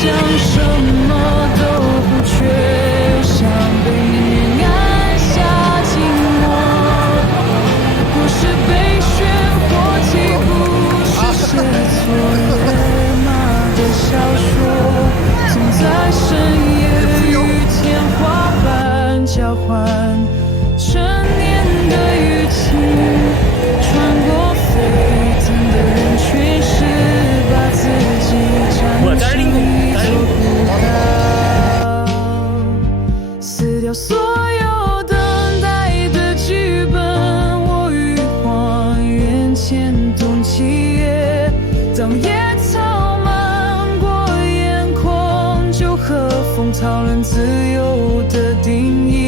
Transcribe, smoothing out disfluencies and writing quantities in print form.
想什么都不缺，想被命运按下寂寞。不是被选或替补，是写错页码的小说，总在深夜与天花板交换陈年的语气，穿过沸腾的人群时，把自己站成一座孤岛，撕掉所有等待的剧本，我与荒原牵动起夜，当野草漫过眼眶，就和风讨论自由的定义。